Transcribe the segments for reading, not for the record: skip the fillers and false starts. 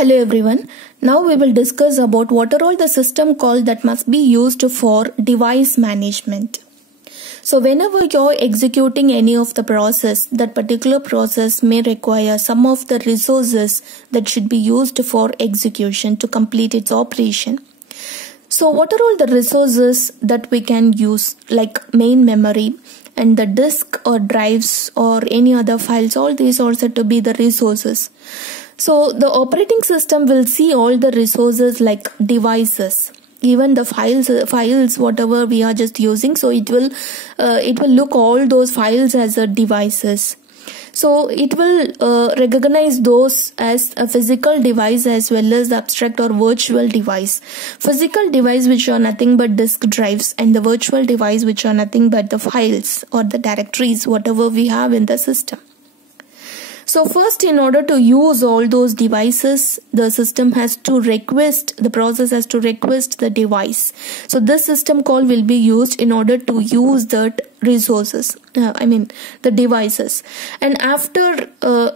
Hello everyone. Now we will discuss about what are all the system calls that must be used for device management. So whenever you're executing any of the process, that particular process may require some of the resources that should be used for execution to complete its operation. So what are all the resources that we can use, like main memory and the disk or drives or any other files? All these are said to be the resources. So the operating system will see all the resources like devices, even the files whatever we are just using. So it will look all those files as a devices. So it will recognize those as a physical device as well as the abstract or virtual device. Physical device which are nothing but disk drives, and the virtual device which are nothing but the files or the directories whatever we have in the system. So first, in order to use all those devices, the system has to request, the process has to request the device. So this system call will be used in order to use that resources, the devices. And after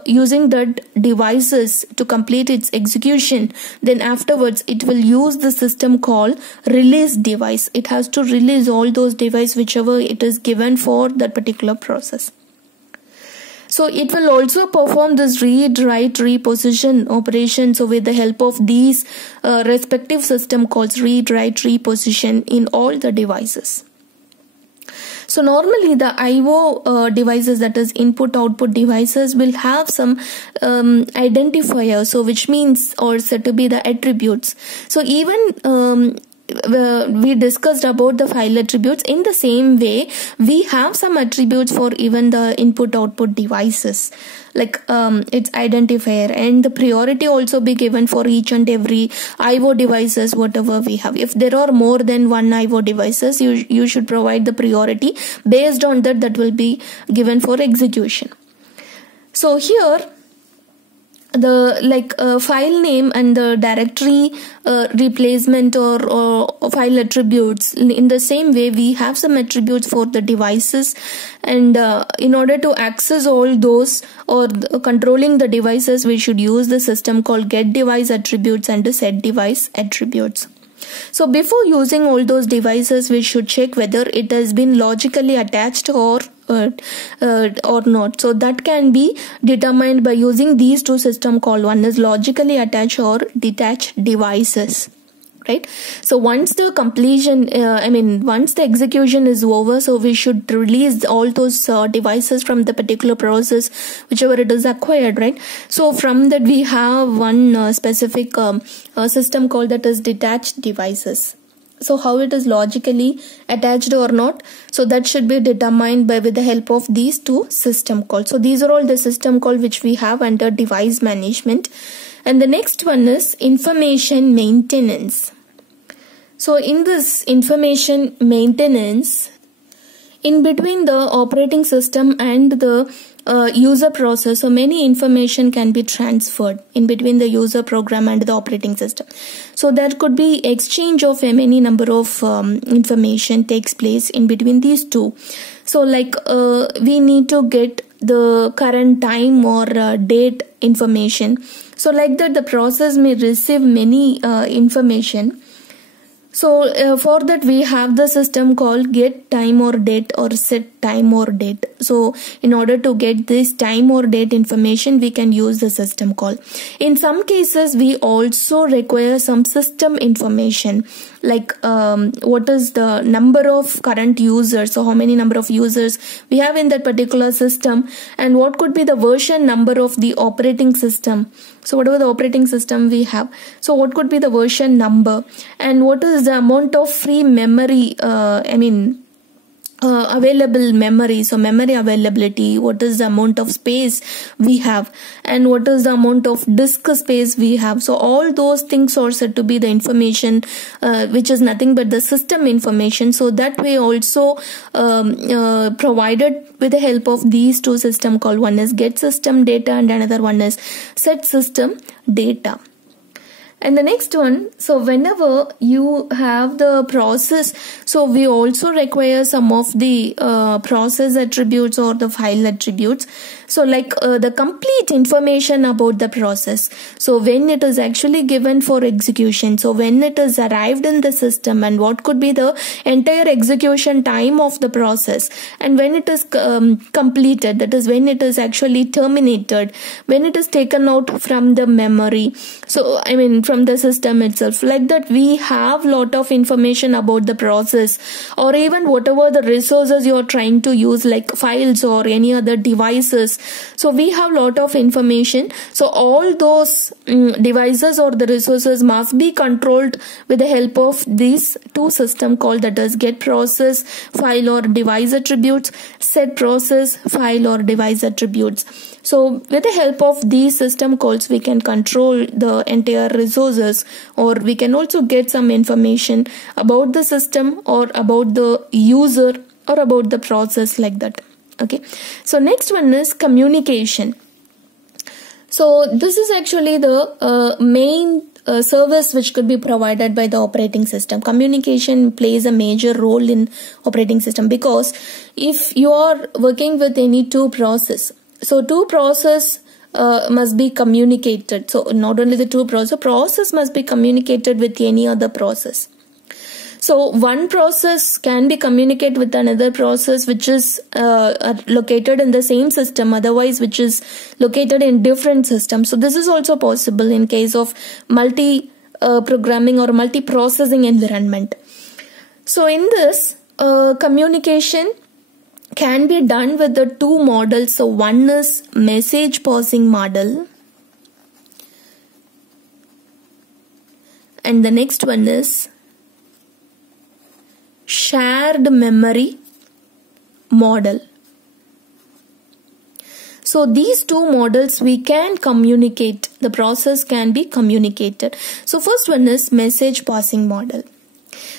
using that devices to complete its execution, then afterwards it will use the system call release device. It has to release all those devices whichever it is given for that particular process. So it will also perform this read, write, reposition operation. So with the help of these respective system calls, read, write, reposition in all the devices. So normally the IO devices, that is input output devices, will have some identifier, so which means or said to be the attributes. So even we discussed about the file attributes. In the same way, we have some attributes for even the input output devices, like its identifier, and the priority also be given for each and every IO devices whatever we have. If there are more than one IO devices, you should provide the priority. Based on that will be given for execution. So here the file name and the directory replacement or file attributes, in the same way we have some attributes for the devices, and in order to access all those or controlling the devices, we should use the system called get device attributes and the set device attributes. So before using all those devices, we should check whether it has been logically attached or not. So that can be determined by using these two system called, one is logically attached or detached devices, right? So once the completion, once the execution is over, so we should release all those devices from the particular process, whichever it is acquired, right? So from that we have one specific system called, that is detached devices. So how it is logically attached or not, so that should be determined with the help of these two system calls. So these are all the system call which we have under device management. And the next one is information maintenance. So in this information maintenance, in between the operating system and the user process, so many information can be transferred in between the user program and the operating system. So there could be exchange of many number of information takes place in between these two. So we need to get the current time or date information. So like that the process may receive many information. So for that we have the system called get time or date or set time or date. So in order to get this time or date information, we can use the system call. In some cases we also require some system information, like what is the number of current users, so how many number of users we have in that particular system, and what could be the version number of the operating system. So whatever the operating system we have, so what could be the version number, and what is the amount of free memory, available memory, so memory availability, what is the amount of space we have, and what is the amount of disk space we have. So all those things are said to be the information which is nothing but the system information. So that way also provided with the help of these two system called, one is get system data and another one is set system data. And the next one, so whenever you have the process, so we also require some of the process attributes or the file attributes. So like the complete information about the process. So when it is actually given for execution, so when it is arrived in the system, and what could be the entire execution time of the process, and when it is completed, that is when it is actually terminated, when it is taken out from the memory, so I mean from the system itself. Like that we have lot of information about the process, or even whatever the resources you are trying to use, like files or any other devices. So we have lot of information. So all those devices or the resources must be controlled with the help of these two systems called, that is get process file or device attributes, set process file or device attributes. So with the help of these system calls, we can control the entire resources, or we can also get some information about the system or about the user or about the process, like that. Okay, so next one is communication. So this is actually the main service which could be provided by the operating system. Communication plays a major role in operating system, because if you are working with any two process, so two process must be communicated. So not only the two process must be communicated with any other process. So one process can be communicated with another process which is located in the same system, otherwise which is located in different systems. So this is also possible in case of multi-programming or multi-processing environment. So in this, communication can be done with the two models. So one is message passing model, and the next one is shared memory model. So these two models we can communicate, the process can be communicated. So first one is message passing model.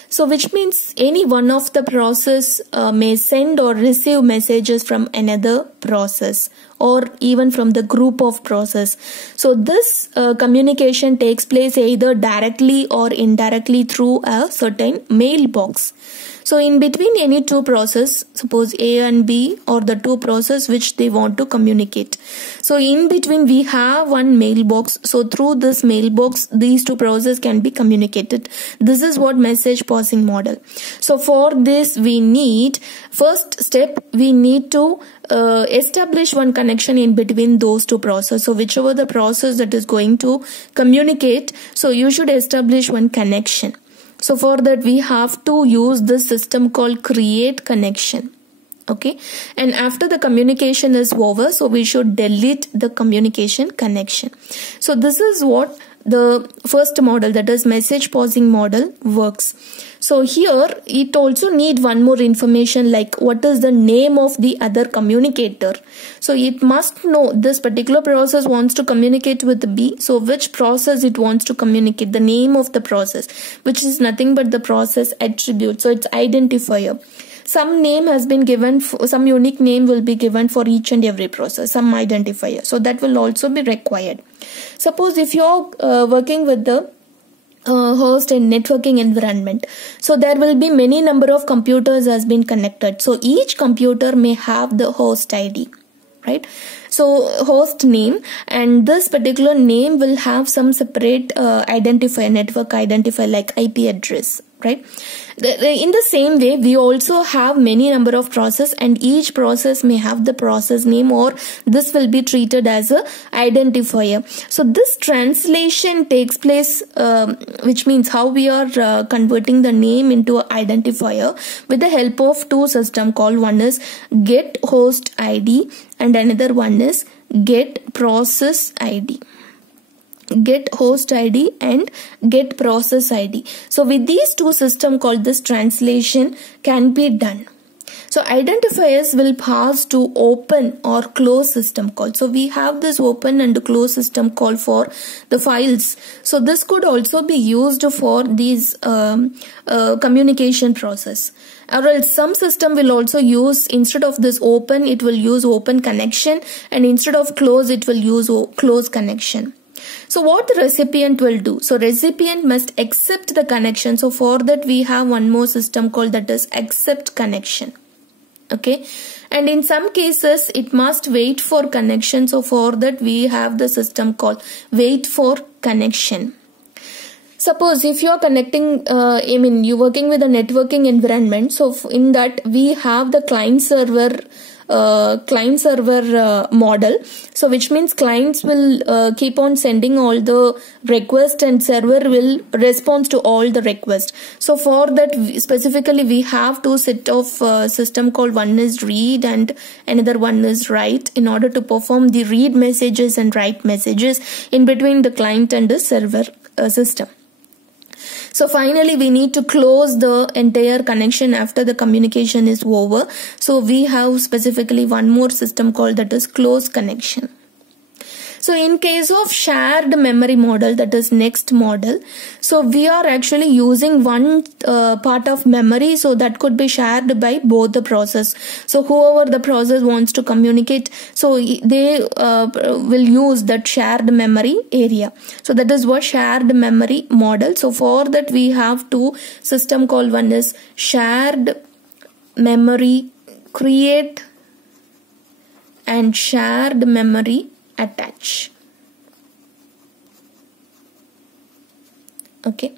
So which means any one of the process may send or receive messages from another process, or even from the group of process. So this communication takes place either directly or indirectly through a certain mailbox. So in between any two process, suppose A and B, or the two process which they want to communicate. So in between we have one mailbox. So through this mailbox, these two processes can be communicated. This is what message passing model. So for this we need, first step, we need to establish one connection in between those two processes. So whichever the process that is going to communicate, so you should establish one connection. So for that we have to use this system called create connection. Okay, and after the communication is over, so we should delete the communication connection. So this is what the first model, that is message passing model, works. So here it also need one more information, like what is the name of the other communicator. So it must know this particular process wants to communicate with B. So which process it wants to communicate, the name of the process, which is nothing but the process attribute. So it's identifier. Some name has been given, some unique name will be given for each and every process, some identifier. So that will also be required. Suppose if you are working with the host and networking environment, so there will be many number of computers has been connected. So each computer may have the host ID, right? So host name, and this particular name will have some separate identifier, network identifier, like IP address, right? In the same way, we also have many number of process, and each process may have the process name, or this will be treated as a identifier. So this translation takes place, which means how we are converting the name into an identifier with the help of two systems called, one is get host ID and another one is get process ID. Get host ID and get process ID. So with these two systems called, this translation can be done. So identifiers will pass to open or close system call. So we have this open and close system call for the files. So this could also be used for these communication process. Or else some system will also use, instead of this open, it will use open connection, and instead of close, it will use close connection. So what the recipient will do? So recipient must accept the connection. So for that we have one more system called, that is accept connection. Okay, and in some cases it must wait for connection. So for that we have the system called wait for connection. Suppose if you are connecting, you're working with a networking environment. So in that we have the client server model. So which means clients will keep on sending all the requests and server will respond to all the requests. So for that specifically we have two set of system called one is read and another one is write, in order to perform the read messages and write messages in between the client and the server system. So finally we need to close the entire connection after the communication is over. So we have specifically one more system called that is close connection. So in case of shared memory model, that is next model, so we are actually using one part of memory, so that could be shared by both the process. So whoever the process wants to communicate, so they will use that shared memory area. So that is what shared memory model. So for that we have two system called one is shared memory create and shared memory attach. Okay,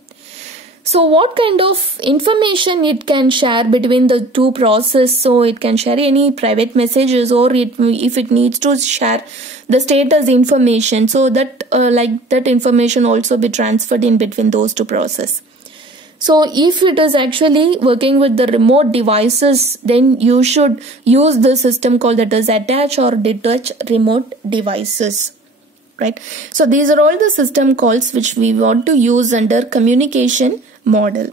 so what kind of information it can share between the two processes? So it can share any private messages, or if it needs to share the status information, so that like that information also be transferred in between those two processes. So if it is actually working with the remote devices, then you should use the system called that is attach or detach remote devices, right? So these are all the system calls which we want to use under communication model.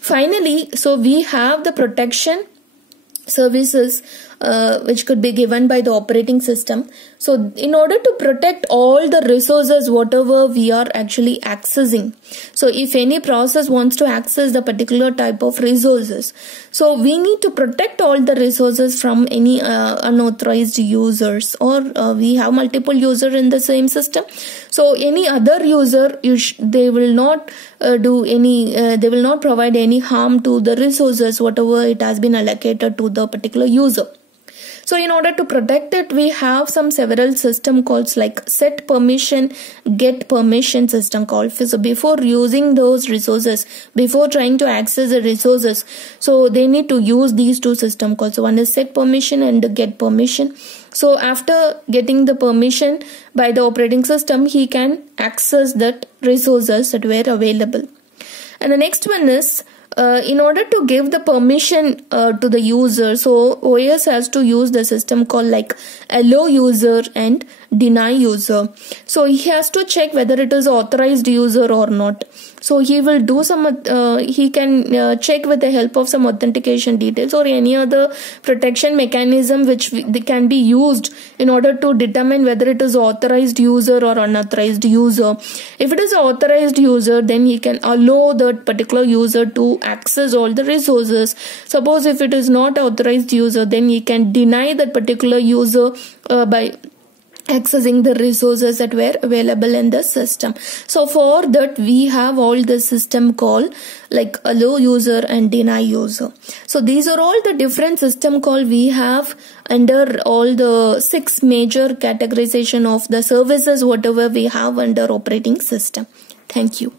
Finally, so we have the protection services which could be given by the operating system. So in order to protect all the resources whatever we are actually accessing, so if any process wants to access the particular type of resources, so we need to protect all the resources from any unauthorized users, or we have multiple users in the same system. So any other user, they will not they will not provide any harm to the resources whatever it has been allocated to the particular user. So in order to protect it, we have several system calls like set permission, get permission system call. So before using those resources, before trying to access the resources, so they need to use these two system calls. So one is set permission and get permission. So after getting the permission by the operating system, he can access that resources that were available. And the next one is in order to give the permission to the user, so OS has to use the system called like allow user and deny user. So he has to check whether it is authorized user or not. So he will do he can check with the help of some authentication details or any other protection mechanism which can be used in order to determine whether it is authorized user or unauthorized user. If it is authorized user, then he can allow that particular user to access all the resources. Suppose if it is not authorized user, then he can deny that particular user by accessing the resources that were available in the system. So for that we have all the system call like allow user and deny user. So these are all the different system call we have under all the 6 major categorization of the services whatever we have under operating system. Thank you.